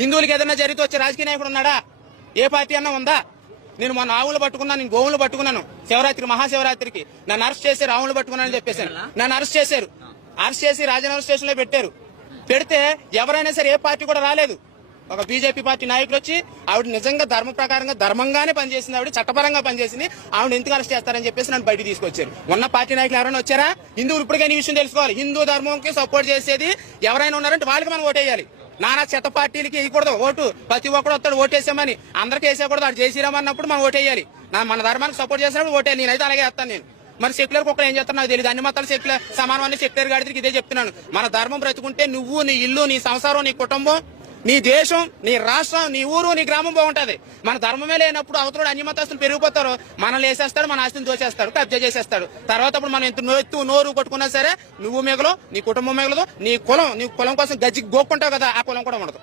హిందువులకి ఏదైనా జరిగితే వచ్చే రాజకీయ నాయకుడు ఉన్నాడా? ఏ పార్టీ అన్నా ఉందా? నేను మొన్న ఆవులు పట్టుకున్నాను, నేను గోవులు పట్టుకున్నాను. శివరాత్రి మహాశివరాత్రికి నన్ను అరెస్ట్ చేసి ఆవులు పట్టుకున్నానని చెప్పేశాను. నన్ను అరెస్ట్ చేశారు. అరెస్ట్ చేసి రాజనగర్ స్టేషన్ లో పెట్టారు. పెడితే ఎవరైనా సరే ఏ పార్టీ కూడా రాలేదు. ఒక బీజేపీ పార్టీ నాయకులు వచ్చి ఆవిడ నిజంగా ధర్మ ప్రకారంగా ధర్మంగానే పనిచేసింది, ఆవిడ చట్టపరంగా పనిచేసింది, ఆవిడ ఎందుకు అరెస్ట్ చేస్తారని చెప్పేసి నన్ను బయట తీసుకొచ్చారు. ఉన్న పార్టీ నాయకులు ఎవరైనా వచ్చారా? హిందువులు ఇప్పటికైనా ఈ విషయం తెలుసుకోవాలి. హిందూ ధర్మంకి సపోర్ట్ చేసేది ఎవరైనా ఉన్నారంటే వాళ్ళకి మనం ఓటేయాలి. నానా చెత్త పార్టీలకి వేయకూడదు ఓటు. ప్రతి ఒక్కడు వస్తాడు ఓటేసామని, అందరికీ వేసేకూడదు. అటు జయశ్రీరామ్ అన్నప్పుడు మనం ఓటేయాలి. మన ధర్మానికి సపోర్ట్ చేసినప్పుడు ఓటేయాలి. నేనైతే అలాగే వేస్తాను. నేను మరి సెక్యులర్ కుక్కలు ఏం చేస్తాను నాకు తెలియదు. అన్ని మతాలు సెక్యులర్ సమానం అని సెక్యులర్ గాడికి ఇదే చెప్తున్నాను. మన ధర్మం బ్రతుకుంటే నువ్వు, నీ ఇల్లు, నీ సంసారం, నీ కుటుంబం, నీ దేశం, నీ రాష్ట్రం, నీ ఊరు, నీ గ్రామం బాగుంటది. మన ధర్మమే లేనప్పుడు అవతల అన్ని మతస్థులు పెరిగిపోతారు. మనల్ని వేసేస్తాడు, మన ఆస్తిని దోచేస్తాడు, కబ్జా చేసేస్తాడు. తర్వాత అప్పుడు మనం ఎంత నోరు కొట్టుకున్నా సరే నువ్వు మిగలవు, నీ కుటుంబం మిగలదు, నీ కులం కోసం గజ్జి గోక్కుంటావు కదా, ఆ కులం కూడా ఉండదు.